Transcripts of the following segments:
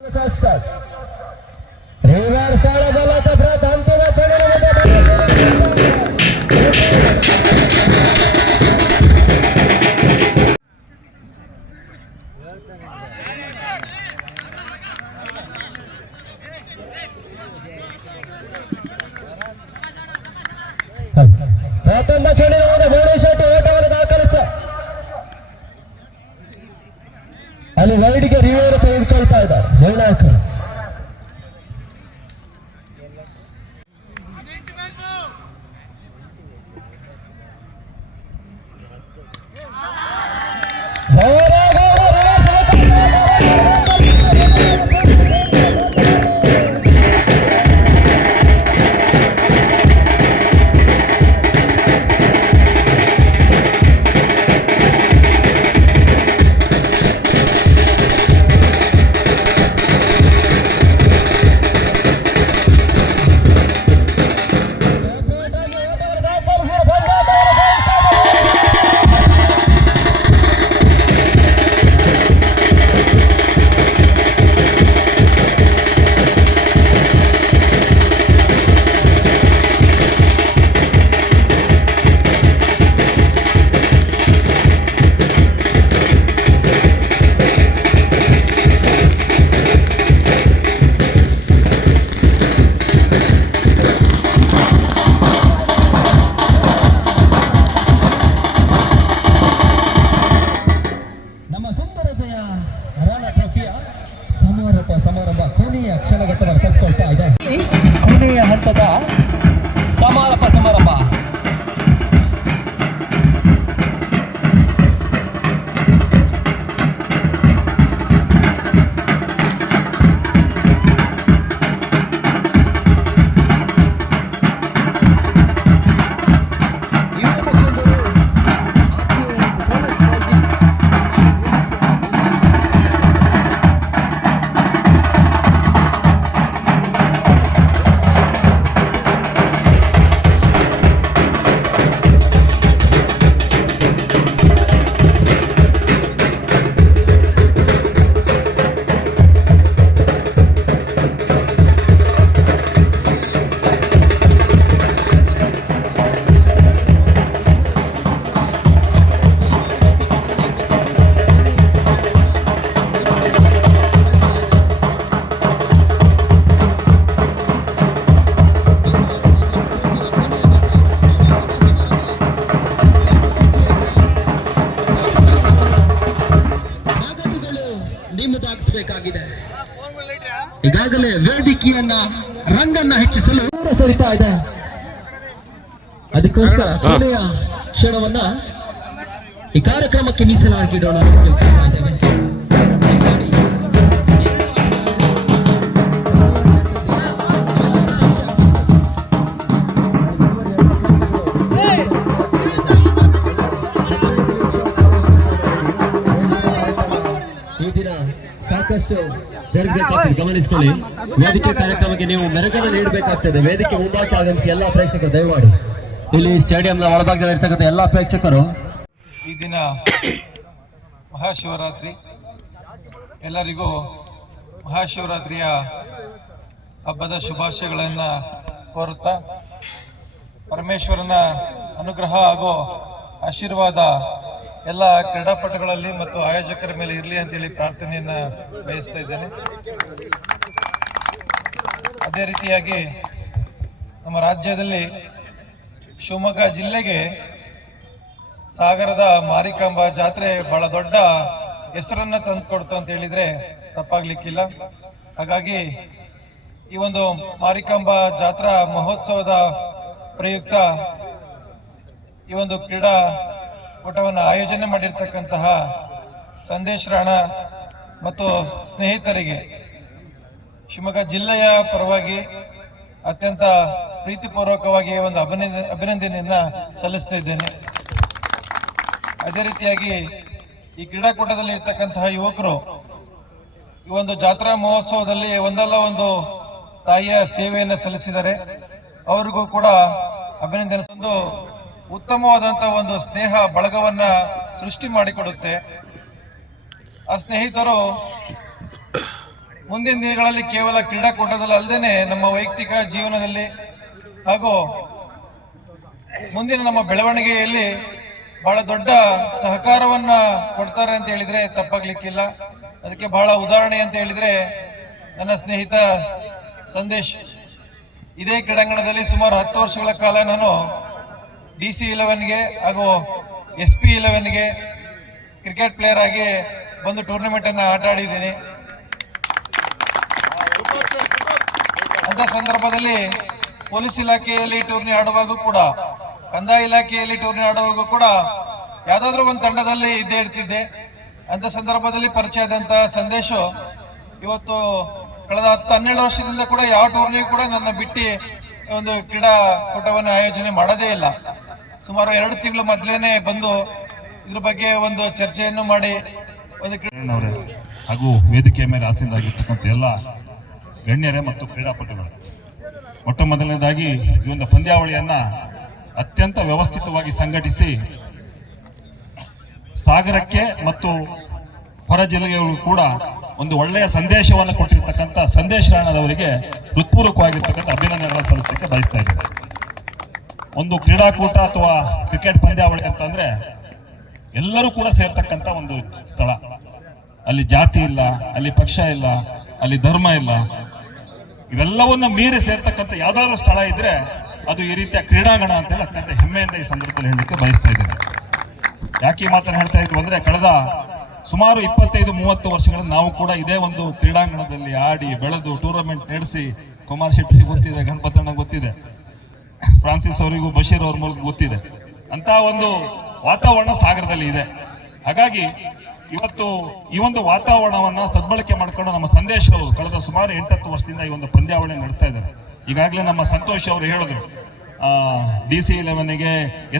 Reverse काळा बलाचा प्रत अंतिम ಪ್ರಥಮ ಚಳಿಯಲ್ಲಿ ಭುವನೇಶ್ವರ್ ಓಟವನ್ನು ದಾಖಲಿಸ ಅಲ್ಲಿ ವೈಡ್ಗೆ ರಿವರ್ ತೆಗೆದುಕೊಳ್ತಾ ಇದ್ದಾರೆ ನಿರ್ಣಾಯಕರು. ಸಮಾರಂಭ ಕೊನೆಯ ಕ್ಷಣಘಟ್ಟವನ್ನು ಕಲ್ಸ್ಕೊಳ್ತಾ ಇದೆ. ಕೊನೆಯ ಹಂತದ ಸಮಾರೋಪ ಸಮಾರಂಭ. ಬೇಕಾಗಿದೆ. ಈಗಾಗಲೇ ವೇದಿಕೆಯನ್ನ ರಂಗನ್ನ ಹೆಚ್ಚಿಸಲು ಸರಿತಾ ಇದೆ. ಅದಕ್ಕೋಸ್ಕರ ಕೊನೆಯ ಕ್ಷಣವನ್ನ ಈ ಕಾರ್ಯಕ್ರಮಕ್ಕೆ ಮೀಸಲಾಗಿಡೋಣ. ಈ ದಿನ ಸಾಕಷ್ಟು ಜರುಗಬೇಕಾಗ್ತದೆ, ಗಮನಿಸಿಕೊಳ್ಳಿ. ವೇದಿಕೆ ಕಾರ್ಯಕ್ರಮಕ್ಕೆ ನೀವು ಮೆರಗನ್ನು ನೀಡಬೇಕಾಗ್ತದೆ. ವೇದಿಕೆ ಮುಂಭಾಗಕ್ಕೆ ಆಗಮಿಸಿ ಎಲ್ಲ ಪ್ರೇಕ್ಷಕರು ದಯಮಾಡಿ ಇಲ್ಲಿ ಸ್ಟೇಡಿಯಂನ ಒಳಭಾಗದಲ್ಲಿ ಇರ್ತಕ್ಕಂಥ ಎಲ್ಲ ಪ್ರೇಕ್ಷಕರು. ಈ ದಿನ ಮಹಾಶಿವರಾತ್ರಿ, ಎಲ್ಲರಿಗೂ ಮಹಾಶಿವರಾತ್ರಿಯ ಹಬ್ಬದ ಶುಭಾಶಯಗಳನ್ನ ಕೋರುತ್ತಾ ಪರಮೇಶ್ವರನ ಅನುಗ್ರಹ ಹಾಗೂ ಆಶೀರ್ವಾದ ಎಲ್ಲ ಕ್ರೀಡಾಪಟುಗಳಲ್ಲಿ ಮತ್ತು ಆಯೋಜಕರ ಮೇಲೆ ಇರಲಿ ಅಂತೇಳಿ ಪ್ರಾರ್ಥನೆಯನ್ನ ಬಯಸ್ತಾ ಇದ್ದೇನೆ. ಅದೇ ರೀತಿಯಾಗಿ ನಮ್ಮ ರಾಜ್ಯದಲ್ಲಿ ಶಿವಮೊಗ್ಗ ಜಿಲ್ಲೆಗೆ ಸಾಗರದ ಮಾರಿಕಾಂಬಾ ಜಾತ್ರೆ ಬಹಳ ದೊಡ್ಡ ಹೆಸರನ್ನ ತಂದುಕೊಡ್ತು ಅಂತ ಹೇಳಿದ್ರೆ ತಪ್ಪಾಗ್ಲಿಕ್ಕಿಲ್ಲ. ಹಾಗಾಗಿ ಈ ಒಂದು ಮಾರಿಕಾಂಬಾ ಜಾತ್ರಾ ಮಹೋತ್ಸವದ ಪ್ರಯುಕ್ತ ಈ ಒಂದು ಕ್ರೀಡಾ ಕೂಟವನ್ನು ಆಯೋಜನೆ ಮಾಡಿರ್ತಕ್ಕಂತಹ ಸಂದೇಶ್ ರಾಣ ಮತ್ತು ಸ್ನೇಹಿತರಿಗೆ ಶಿವಮೊಗ್ಗ ಜಿಲ್ಲೆಯ ಪರವಾಗಿ ಅತ್ಯಂತ ಪ್ರೀತಿಪೂರ್ವಕವಾಗಿ ಒಂದು ಅಭಿನಂದನೆಯನ್ನ ಸಲ್ಲಿಸ್ತಾ ಇದ್ದೇನೆ. ಅದೇ ರೀತಿಯಾಗಿ ಈ ಕ್ರೀಡಾಕೂಟದಲ್ಲಿ ಇರ್ತಕ್ಕಂತಹ ಯುವಕರು ಈ ಒಂದು ಜಾತ್ರಾ ಮಹೋತ್ಸವದಲ್ಲಿ ಒಂದಲ್ಲ ಒಂದು ತಾಯಿಯ ಸೇವೆಯನ್ನು ಸಲ್ಲಿಸಿದ್ದಾರೆ. ಅವರಿಗೂ ಕೂಡ ಅಭಿನಂದನೆ. ಒಂದು ಉತ್ತಮವಾದಂತಹ ಒಂದು ಸ್ನೇಹ ಬಳಗವನ್ನ ಸೃಷ್ಟಿ ಮಾಡಿಕೊಡುತ್ತೆ. ಆ ಸ್ನೇಹಿತರು ಮುಂದಿನ ದಿನಗಳಲ್ಲಿ ಕೇವಲ ಕ್ರೀಡಾಕೂಟದಲ್ಲಿ ಅಲ್ಲದೆ ನಮ್ಮ ವೈಯಕ್ತಿಕ ಜೀವನದಲ್ಲಿ ಹಾಗೂ ಮುಂದಿನ ನಮ್ಮ ಬೆಳವಣಿಗೆಯಲ್ಲಿ ಬಹಳ ದೊಡ್ಡ ಸಹಕಾರವನ್ನ ಕೊಡ್ತಾರೆ ಅಂತ ಹೇಳಿದ್ರೆ ತಪ್ಪಾಗ್ಲಿಕ್ಕಿಲ್ಲ. ಅದಕ್ಕೆ ಬಹಳ ಉದಾಹರಣೆ ಅಂತ ಹೇಳಿದ್ರೆ ನನ್ನ ಸ್ನೇಹಿತ ಸಂದೇಶ್ ಇದೇ ಕ್ರೀಡಾಂಗಣದಲ್ಲಿ ಸುಮಾರು 10 ವರ್ಷಗಳ ಕಾಲ ನಾನು DC 11ಗೆ ಹಾಗೂ SP 11ಗೆ ಕ್ರಿಕೆಟ್ ಪ್ಲೇಯರ್ ಆಗಿ ಬಂದು ಟೂರ್ನಮೆಂಟ್ ಅನ್ನ ಆಟ ಆಡಿದ್ದೀನಿ. ಅಂತ ಸಂದರ್ಭದಲ್ಲಿ ಪೊಲೀಸ್ ಇಲಾಖೆಯಲ್ಲಿ ಟೂರ್ನಿ ಆಡುವಾಗ ಕೂಡ, ಕಂದಾಯ ಇಲಾಖೆಯಲ್ಲಿ ಟೂರ್ನಿ ಆಡುವಾಗ ಕೂಡ ಯಾವ್ದಾದ್ರು ಒಂದು ತಂಡದಲ್ಲಿ ಇದ್ದೇ ಇರ್ತಿದ್ದೆ. ಅಂತ ಸಂದರ್ಭದಲ್ಲಿ ಪರಿಚಯ ಆದಂತ ಸಂದೇಶ ಇವತ್ತು ಕಳೆದ 10-12 ವರ್ಷದಿಂದ ಕೂಡ ಯಾವ ಟೂರ್ನಿ ಕೂಡ ನನ್ನ ಬಿಟ್ಟು ಒಂದು ಕ್ರೀಡಾಕೂಟವನ್ನು ಆಯೋಜನೆ ಮಾಡೋದೇ ಇಲ್ಲ. ಸುಮಾರು 2 ತಿಂಗಳು ಮೊದಲೇನೆ ಬಂದು ಇದ್ರ ಬಗ್ಗೆ ಒಂದು ಚರ್ಚೆಯನ್ನು ಮಾಡಿ ಒಂದು ಹಾಗೂ ವೇದಿಕೆಯ ಮೇಲೆ ಆಸೀನರಾಗಿರ್ತಕ್ಕಂಥ ಎಲ್ಲ ಗಣ್ಯರೇ ಮತ್ತು ಕ್ರೀಡಾಪಟುಗಳು, ಮೊಟ್ಟ ಮೊದಲನೇದಾಗಿ ಈ ಒಂದು ಪಂದ್ಯಾವಳಿಯನ್ನ ಅತ್ಯಂತ ವ್ಯವಸ್ಥಿತವಾಗಿ ಸಂಘಟಿಸಿ ಸಾಗರಕ್ಕೆ ಮತ್ತು ಹೊರ ಜಿಲ್ಲೆಗಳಿಗೂ ಕೂಡ ಒಂದು ಒಳ್ಳೆಯ ಸಂದೇಶವನ್ನು ಕೊಟ್ಟಿರ್ತಕ್ಕಂಥ ಸಂದೇಶ್ ರಾಣರವರಿಗೆ ಹೃತ್ಪೂರ್ವಕವಾಗಿರ್ತಕ್ಕಂಥ ಅಭಿನಂದನೆಗಳನ್ನು ಸಲ್ಲಿಸಲಿಕ್ಕೆ ಬಯಸ್ತಾ ಇದ್ದೇನೆ. ಒಂದು ಕ್ರೀಡಾಕೂಟ ಅಥವಾ ಕ್ರಿಕೆಟ್ ಪಂದ್ಯಾವಳಿ ಅಂತಂದ್ರೆ ಎಲ್ಲರೂ ಕೂಡ ಸೇರ್ತಕ್ಕಂಥ ಒಂದು ಸ್ಥಳ. ಅಲ್ಲಿ ಜಾತಿ ಇಲ್ಲ, ಅಲ್ಲಿ ಪಕ್ಷ ಇಲ್ಲ, ಅಲ್ಲಿ ಧರ್ಮ ಇಲ್ಲ, ಇವೆಲ್ಲವನ್ನ ಮೀರಿ ಸೇರ್ತಕ್ಕಂಥ ಯಾವ್ದಾದ್ರು ಸ್ಥಳ ಇದ್ರೆ ಅದು ಈ ರೀತಿಯ ಕ್ರೀಡಾಂಗಣ ಅಂತೇಳಿ ಅತ್ಯಂತ ಹೆಮ್ಮೆಯಿಂದ ಈ ಸಂದರ್ಭದಲ್ಲಿ ಹೇಳಲಿಕ್ಕೆ ಬಯಸ್ತಾ ಇದ್ದೇನೆ. ಯಾಕೆ ಈ ಮಾತನ್ನು ಹೇಳ್ತಾ ಇದ್ವಿ ಅಂದ್ರೆ ಕಳೆದ ಸುಮಾರು 25-30 ವರ್ಷಗಳಿಂದ ನಾವು ಕೂಡ ಇದೇ ಒಂದು ಕ್ರೀಡಾಂಗಣದಲ್ಲಿ ಆಡಿ ಬೆಳೆದು ಟೂರ್ನಮೆಂಟ್ ನಡೆಸಿ, ಕುಮಾರ್ ಶೆಟ್ಟಿ ಗೊತ್ತಿದೆ, ಗಣಪತಣ್ಣ ಗೊತ್ತಿದೆ, ಫ್ರಾನ್ಸಿಸ್ ಅವರಿಗೂ ಬಶೀರ್ ಅವ್ರ ಮೂಲಕ ಗೊತ್ತಿದೆ, ಅಂತ ಒಂದು ವಾತಾವರಣ ಸಾಗರದಲ್ಲಿ ಇದೆ. ಹಾಗಾಗಿ ಇವತ್ತು ಈ ಒಂದು ವಾತಾವರಣವನ್ನ ಸದ್ಬಳಕೆ ಮಾಡಿಕೊಂಡು ನಮ್ಮ ಸಂದೇಶ್ ಅವರು ಕಳೆದ ಸುಮಾರು 8-10 ವರ್ಷದಿಂದ ಈ ಒಂದು ಪಂದ್ಯಾವಳಿ ನಡೆಸ್ತಾ ಇದ್ದಾರೆ. ಈಗಾಗಲೇ ನಮ್ಮ ಸಂತೋಷ್ ಅವರು ಹೇಳಿದ್ರು DC 11ಗೆ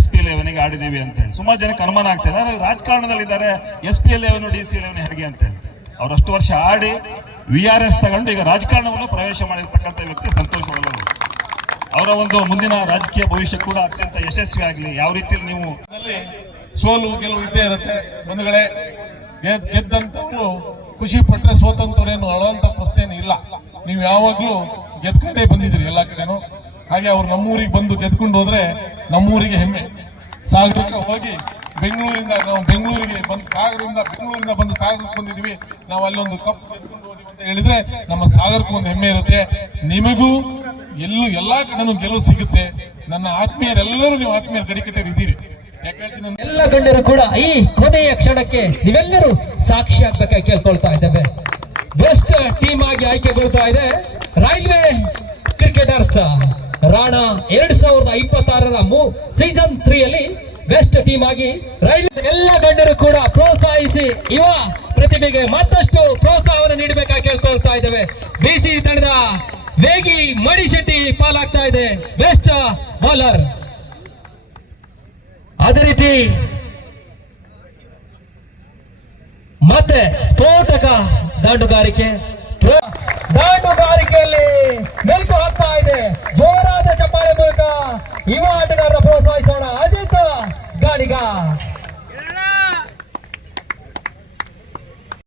SP 11ಗೆ ಆಡಿದೀವಿ ಅಂತ ಹೇಳಿ. ಸುಮಾರು ಜನಕ್ಕೆ ಅನುಮಾನ ಆಗ್ತಾ ಇದೆ, ರಾಜಕಾರಣದಲ್ಲಿ ಇದ್ದಾರೆ, SP 11 DC 11 ಹೇಗೆ ಅಂತ ಹೇಳಿ. ಅವರಷ್ಟು ವರ್ಷ ಆಡಿ VRS ತಗೊಂಡು ಈಗ ರಾಜಕಾರಣವನ್ನು ಪ್ರವೇಶ ಮಾಡಿರ್ತಕ್ಕಂಥ ವ್ಯಕ್ತಿ ಸಂತೋಷ್ ಅವರು. ಅವರ ಒಂದು ಮುಂದಿನ ರಾಜಕೀಯ ಭವಿಷ್ಯ ಕೂಡ ಅತ್ಯಂತ ಯಶಸ್ವಿ ಆಗಲಿ. ಯಾವ ರೀತಿಯಲ್ಲಿ ನೀವು ಸೋಲು ಗೆಲುವು ಇದ್ದೇ ಇರುತ್ತೆ ಬಂಧುಗಳೇ. ಗೆದ್ದಂತವ್ರು ಖುಷಿ ಪಟ್ರೆ ಸೋತಂತವ್ರೇನು ಅಳುವಂತ ಪ್ರಶ್ನೆ ಇಲ್ಲ. ನೀವು ಯಾವಾಗ್ಲೂ ಗೆದ್ಕೊಂಡೇ ಬಂದಿದ್ರಿ ಎಲ್ಲ ಕಡೆನೂ. ಹಾಗೆ ಅವ್ರು ನಮ್ಮೂರಿಗೆ ಬಂದು ಗೆದ್ಕೊಂಡು ಹೋದ್ರೆ ನಮ್ಮೂರಿಗೆ ಹೆಮ್ಮೆ. ಸಾಗರಕ್ಕೆ ಹೋಗಿ ಬೆಂಗಳೂರಿಂದ ನಾವು ಬೆಂಗಳೂರಿಗೆ ಬಂದು ಬೆಂಗಳೂರಿಂದ ಬಂದು ಸಾಗರಕ್ಕೆ ಬಂದಿದ್ವಿ, ನಾವು ಅಲ್ಲೊಂದು ಕಪ್ ಗೆದ್ಕೊಂಡು ಹೋದ್ವಿ ಅಂತ ಹೇಳಿದ್ರೆ ನಮ್ಮ ಸಾಗರಕ್ಕೆ ಒಂದು ಹೆಮ್ಮೆ ಇರುತ್ತೆ. ನಿಮಗೂ ಎಲ್ಲಾ ಕಡೆನೂ ಗೆಲುವು ಸಿಗುತ್ತೆ. ನನ್ನ ಆತ್ಮೀಯರೆಲ್ಲರೂ ನೀವು ಆತ್ಮೀಯರ ಗಡಿಕಟ್ಟೆರು ಇದ್ದೀರಿ. ಎಲ್ಲ ಗಣ್ಯರು ಕೂಡ ಈ ಕೊನೆಯ ಕ್ಷಣಕ್ಕೆ ನೀವೆಲ್ಲರೂ ಸಾಕ್ಷಿ ಆಗ್ಬೇಕಾಗಿ ಕೇಳ್ಕೊಳ್ತಾ ಇದ್ದೇವೆ. ಬೆಸ್ಟ್ ಟೀಮ್ ಆಗಿ ಆಯ್ಕೆಗೊಳ್ತಾ ಇದೆ ರೈಲ್ವೆ ಕ್ರಿಕೆಟರ್ಸ್ ರಾಣಾ 2026 ಸೀಸನ್ 3 ಅಲ್ಲಿ ಬೆಸ್ಟ್ ಟೀಮ್ ಆಗಿ ರೈಲ್ವೆ ಎಲ್ಲ ಗಣ್ಯರು ಕೂಡ ಪ್ರೋತ್ಸಾಹಿಸಿ ಯುವ ಪ್ರತಿಭೆಗೆ ಮತ್ತಷ್ಟು ಪ್ರೋತ್ಸಾಹವನ್ನು ನೀಡಬೇಕಾಗಿ ಕೇಳ್ಕೊಳ್ತಾ ಇದ್ದೇವೆ. BC ತಂಡದ ವೇಗಿ ಮಡಿಶೆಟ್ಟಿ ಪಾಲಾಗ್ತಾ ಇದೆ ಬೆಸ್ಟ್ ಬೌಲರ್. ಅದೇ ರೀತಿ ಮತ್ತೆ ಸ್ಫೋಟಕ ದಾಂಡುಗಾರಿಕೆಯಲ್ಲಿ